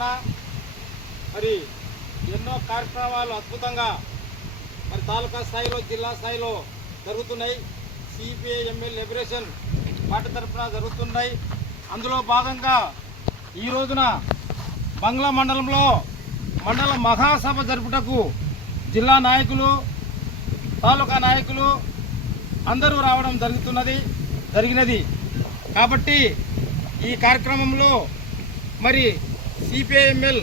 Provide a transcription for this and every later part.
తరఫున మరి ఎన్నో కార్యక్రమాలు అద్భుతంగా మరి తాలూకా స్థాయిలో జిల్లా స్థాయిలో జరుగుతున్నాయి. సిపిఐ ఎంఎల్ లిబరేషన్ పార్టీ తరఫున జరుగుతున్నాయి. అందులో భాగంగా ఈ రోజున బంగ్లా మండలంలో మండల మహాసభ జరుపుటకు జిల్లా నాయకులు తాలూకా నాయకులు అందరూ రావడం జరిగినది. కాబట్టి ఈ కార్యక్రమంలో మరి సిపిఐఎంఎల్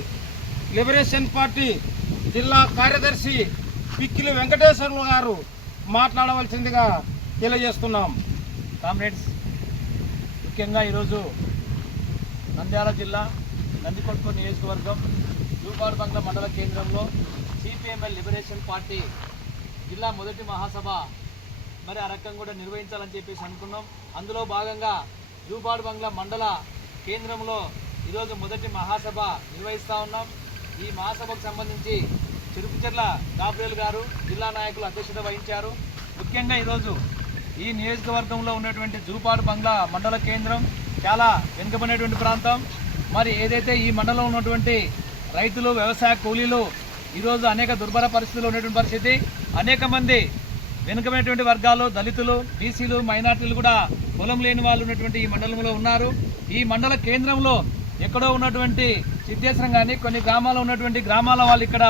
లిబరేషన్ పార్టీ జిల్లా కార్యదర్శి పిక్కిలి వెంకటేశ్వర్లు గారు మాట్లాడవలసిందిగా తెలియజేస్తున్నాం. కామ్రేడ్స్, ముఖ్యంగా ఈరోజు నంద్యాల జిల్లా నందికొట్కూరు నియోజకవర్గం జూపాడు బంగ్లా మండల కేంద్రంలో సిపిఎంఎల్ లిబరేషన్ పార్టీ జిల్లా మొదటి మహాసభ మరి ఆ రకంగా కూడా నిర్వహించాలని చెప్పేసి అనుకున్నాం. అందులో భాగంగా జూపాడు బంగ్లా మండల కేంద్రంలో ఈరోజు మొదటి మహాసభ నిర్వహిస్తూ ఉన్నాం. ఈ మహాసభకు సంబంధించి చిరుకుచెర్ల గాబ్రియల్ గారు జిల్లా నాయకులు అధ్యక్షత వహించారు. ముఖ్యంగా ఈరోజు ఈ నియోజకవర్గంలో ఉన్నటువంటి జూపాడు బంగ్లా మండల కేంద్రం చాలా వెనుకబడినటువంటి ప్రాంతం. మరి ఏదైతే ఈ మండలంలో ఉన్నటువంటి రైతులు, వ్యవసాయ కూలీలు ఈరోజు అనేక దుర్భర పరిస్థితుల్లో ఉన్నటువంటి పరిస్థితి, అనేక మంది వెనుకబడినటువంటి వర్గాలు, దళితులు, బీసీలు, మైనార్టీలు కూడా పొలం లేని వాళ్ళు ఉన్నటువంటి ఈ మండలంలో ఉన్నారు. ఈ మండల కేంద్రంలో ఎక్కడో ఉన్నటువంటి సిద్ధేశ్వరం కానీ కొన్ని గ్రామాల్లో ఉన్నటువంటి గ్రామాల వాళ్ళు ఇక్కడ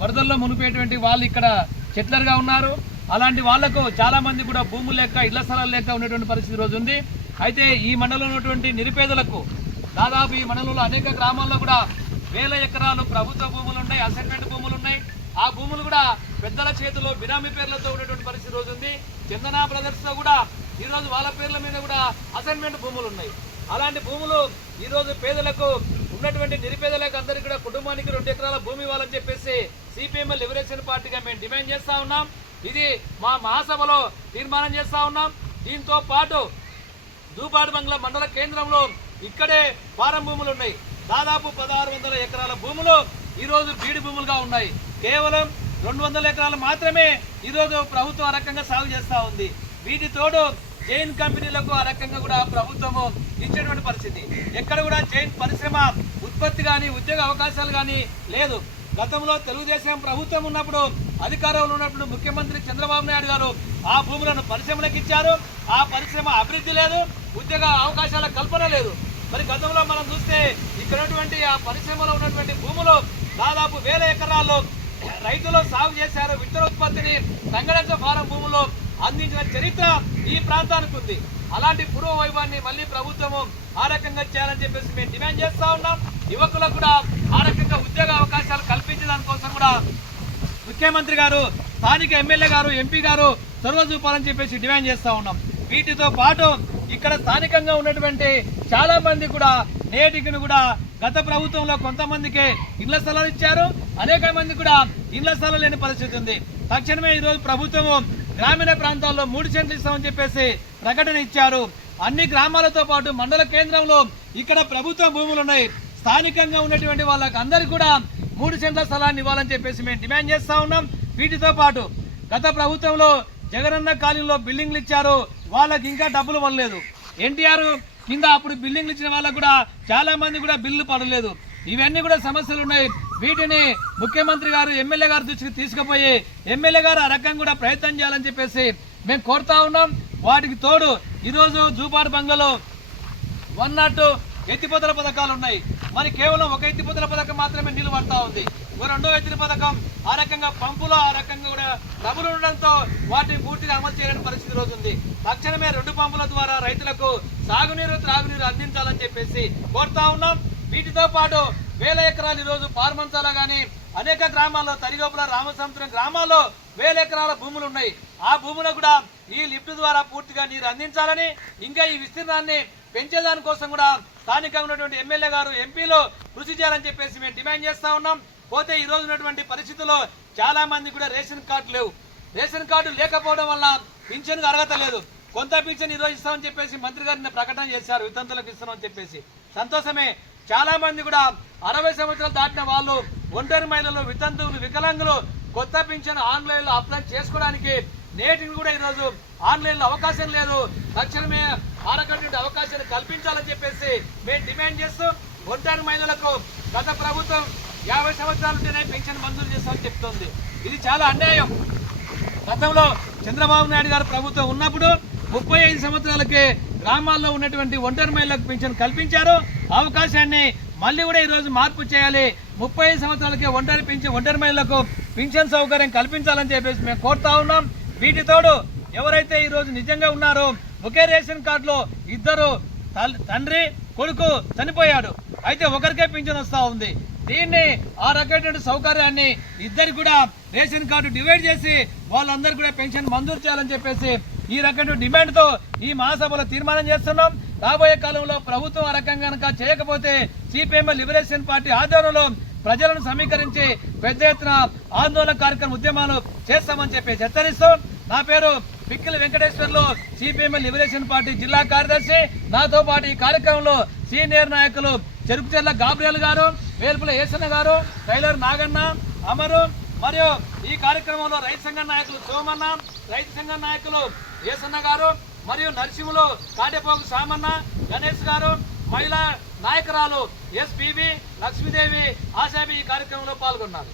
వరదల్లో మునిపోయేటువంటి వాళ్ళు ఇక్కడ సెటిలర్గా ఉన్నారు. అలాంటి వాళ్లకు చాలా మంది కూడా భూములు లేక, ఇళ్ల స్థలాలు లేక ఉన్నటువంటి పరిస్థితి రోజు ఉంది. అయితే ఈ మండలంలో ఉన్నటువంటి నిరుపేదలకు దాదాపు ఈ మండలంలో అనేక గ్రామాల్లో కూడా 1000 ఎకరాలు ప్రభుత్వ భూములు ఉన్నాయి, అసైన్మెంట్ భూములు ఉన్నాయి. ఆ భూములు కూడా పెద్దల చేతిలో బినామీ పేర్లతో ఉన్నటువంటి పరిస్థితి రోజు ఉంది. చందనా బ్రదర్స్ తో కూడా ఈరోజు వాళ్ళ పేర్ల మీద కూడా అసైన్మెంట్ భూములు ఉన్నాయి. అలాంటి భూములు ఈరోజు పేదలకు ఉన్నటువంటి నిరుపేదలకు అందరికీ కూడా కుటుంబానికి 2 ఎకరాల భూమి ఇవ్వాలని చెప్పేసి సిపిఎంఎల్ లిబరేషన్ పార్టీగా మేము డిమాండ్ చేస్తా ఉన్నాం. ఇది మా మహాసభలో తీర్మానం చేస్తా ఉన్నాం. దీంతో పాటు జూపాడు బంగ్లా మండల కేంద్రంలో ఇక్కడే ఫారం భూములు ఉన్నాయి. దాదాపు 1600 ఎకరాల భూములు ఈరోజు బీడి భూములుగా ఉన్నాయి. కేవలం 200 ఎకరాలు మాత్రమే ఈరోజు ప్రభుత్వం ఆ రకంగా సాగు చేస్తూ ఉంది. వీటి తోడు జైన్ కంపెనీలకు ఆ రకంగా కూడా ప్రభుత్వము ఇచ్చేటువంటి పరిస్థితి. ఎక్కడ కూడా జైన్ పరిశ్రమ ఉత్పత్తి కానీ ఉద్యోగ అవకాశాలు కానీ లేదు. గతంలో తెలుగుదేశం ప్రభుత్వం ఉన్నప్పుడు, అధికారంలో ఉన్నప్పుడు ముఖ్యమంత్రి చంద్రబాబు నాయుడు గారు ఆ భూములను పరిశ్రమలకు ఇచ్చారు. ఆ పరిశ్రమ అభివృద్ధి లేదు, ఉద్యోగ అవకాశాల కల్పన లేదు. మరి గతంలో మనం చూస్తే ఇక్కడ ఉన్నటువంటి ఆ పరిశ్రమలో ఉన్నటువంటి భూములు దాదాపు 1000 ఎకరాల్లో రైతులు సాగు చేశారు. విత్తనోత్పత్తిని రంగడంచ ఫారం భూముల్లో అందించిన చరిత్ర ఈ ప్రాంతానికి ఉంది. అలాంటి పూర్వ వైభవాన్ని మళ్ళీ ప్రభుత్వము ఆ రకంగా చేయాలని చెప్పేసి మేము డిమాండ్ చేస్తా ఉన్నాం. యువకులకు కూడా ఆ రకంగా ఉద్యోగ అవకాశాలు కల్పించడానికి కోసం కూడా ముఖ్యమంత్రి గారు, స్థానిక ఎమ్మెల్యే గారు, ఎంపీ గారు చొరవ చూపాలని చెప్పేసి డిమాండ్ చేస్తా ఉన్నాం. వీటితో పాటు ఇక్కడ స్థానికంగా ఉన్నటువంటి చాలా మంది కూడా నేటికి కూడా గత ప్రభుత్వంలో కొంతమందికి ఇళ్ల స్థలాలు ఇచ్చారు, అనేక మంది కూడా ఇళ్ల స్థలాలు లేని పరిస్థితి ఉంది. తక్షణమే ఈరోజు ప్రభుత్వము గ్రామీణ ప్రాంతాల్లో 3 సెంట్లు ఇస్తామని చెప్పేసి ప్రకటన ఇచ్చారు. అన్ని గ్రామాలతో పాటు మండల కేంద్రంలో ఇక్కడ ప్రభుత్వ భూములు ఉన్నాయి. స్థానికంగా ఉన్నటువంటి వాళ్ళకి అందరికీ కూడా 3 సెంట్ల స్థలాన్ని ఇవ్వాలని చెప్పేసి మేము డిమాండ్ చేస్తా ఉన్నాం. వీటితో పాటు గత ప్రభుత్వంలో జగనన్న కాలనీలో బిల్డింగ్లు ఇచ్చారు, వాళ్ళకి ఇంకా డబ్బులు పడలేదు. ఎన్టీఆర్ కింద అప్పుడు బిల్డింగ్లు ఇచ్చిన వాళ్ళకు కూడా చాలా మంది కూడా బిల్లు పడలేదు. ఇవన్నీ కూడా సమస్యలు ఉన్నాయి. వీటిని ముఖ్యమంత్రి గారు, ఎమ్మెల్యే గారు దృష్టికి తీసుకుపోయి ఎమ్మెల్యే గారు ఆ రకంగా కూడా ప్రయత్నం చేయాలని చెప్పేసి మేము కోరుతా ఉన్నాం. వాటికి తోడు ఈరోజు జూపాడు బంగ్లాలో 102 ఎత్తిపోతల పథకాలు ఉన్నాయి. మరి కేవలం ఒక ఎత్తిపోతల పథకం మాత్రమే నీళ్లు పడతా ఉంది. రెండో ఎత్తిన పథకం ఆ రకంగా పంపులో ఆ రకంగా కూడా డబ్బులు ఉండడంతో వాటిని పూర్తిగా అమలు చేయలేని పరిస్థితి రోజు ఉంది. తక్షణమే 2 పంపుల ద్వారా రైతులకు సాగునీరు, త్రాగునీరు అందించాలని చెప్పేసి కోరుతా ఉన్నాం. వీటితో పాటు 1000 ఎకరాలు ఈరోజు పార్మంచాల గానీ అనేక గ్రామాల్లో, తరిగోపుల, రామసముద్రం గ్రామాల్లో 1000 ఎకరాల భూములు ఉన్నాయి. ఆ భూములకు కూడా ఈ లిఫ్ట్ ద్వారా పూర్తిగా నీరు అందించాలని, ఇంకా ఈ విస్తీర్ణాన్ని పెంచేదాని కోసం కూడా స్థానికంగా ఉన్నటువంటి ఎమ్మెల్యే గారు, ఎంపీలు కృషి చేయాలని చెప్పేసి మేము డిమాండ్ చేస్తా ఉన్నాం. పోతే ఈ రోజు ఉన్నటువంటి పరిస్థితుల్లో చాలా మంది కూడా రేషన్ కార్డు లేవు. రేషన్ కార్డు లేకపోవడం వల్ల పింఛన్కు అర్హత లేదు. కొంత పింఛన్ ఈరోజు ఇస్తామని చెప్పేసి మంత్రి గారిని ప్రకటన చేశారు, వితంతులకు ఇస్తున్నామని చెప్పేసి. సంతోషమే. చాలా మంది కూడా 60 సంవత్సరాలు దాటిన వాళ్ళు, ఒంటరి మహిళలు, వితంతువులు, వికలాంగులు కొత్త పింఛన్ ఆన్లైన్ లో అప్లై చేసుకోవడానికి నేటికి కూడా ఈరోజు ఆన్లైన్ లో అవకాశం లేదు. తక్షణమే ఆరకటువంటి అవకాశాలు కల్పించాలని చెప్పేసి మేము డిమాండ్ చేస్తూ ఒంటరి మహిళలకు గత ప్రభుత్వం 50 సంవత్సరాల ఉంటేనే పెన్షన్ మంజూరు చేస్తామని చెప్తోంది. ఇది చాలా అన్యాయం. గతంలో చంద్రబాబు నాయుడు గారు ప్రభుత్వం ఉన్నప్పుడు 35 సంవత్సరాలకే గ్రామాల్లో ఉన్నటువంటి ఒంటరి మహిళలకు పెన్షన్ కల్పించారు. అవకాశాన్ని మళ్ళీ కూడా ఈరోజు మార్పు చేయాలి. 35 సంవత్సరాలకే ఒంటరి మహిళలకు పెన్షన్ సౌకర్యం కల్పించాలని చెప్పేసి మేము కోరుతా ఉన్నాం. వీటితోడు ఎవరైతే ఈరోజు నిజంగా ఉన్నారో ఒకే రేషన్ కార్డులో ఇద్దరు తండ్రి కొడుకు చనిపోయాడు, అయితే ఒకరికే పింఛన్ వస్తూ ఉంది. దీన్ని ఆ రకమైన సౌకర్యాన్ని ఇద్దరికి కూడా రేషన్ కార్డు డివైడ్ చేసి వాళ్ళందరూ కూడా పెన్షన్ మంజూరు చేయాలని చెప్పేసి ఈ రకమైన డిమాండ్తో ఈ మహాసభలో తీర్మానం చేస్తున్నాం. రాబోయే కాలంలో ప్రభుత్వం ఆ రకంగా కనుక చేయకపోతే సిపిఎంఎల్ లిబరేషన్ పార్టీ ఆధ్వర్యంలో ప్రజలను సమీకరించి పెద్ద ఎత్తున ఆందోళన కార్యక్రమ ఉద్యమాలు చేస్తామని చెప్పి హెచ్చరిస్తూ, నా పేరు Pikkili Venkateswarlu, CPML liberation party జిల్లా కార్యదర్శి. నాతో పాటు ఈ కార్యక్రమంలో సీనియర్ నాయకులు చెరుకుచెర్ల గాబ్రియల్ గారు, వేల్పుల ఏసన్న గారు, టైలర్ నాగన్న, అమరు, మరియు ఈ కార్యక్రమంలో రైతు సంఘ నాయకులు సోమన్న, రైతు సంఘ నాయకులు ఏసన్న గారు, మరియు నరసింహులు కాటేపోగు సామన్న, గణేష్ గారు, మహిళా నాయకురాలు ఎస్పీబీ లక్ష్మీదేవి, ఆశాబి ఈ కార్యక్రమంలో పాల్గొన్నారు.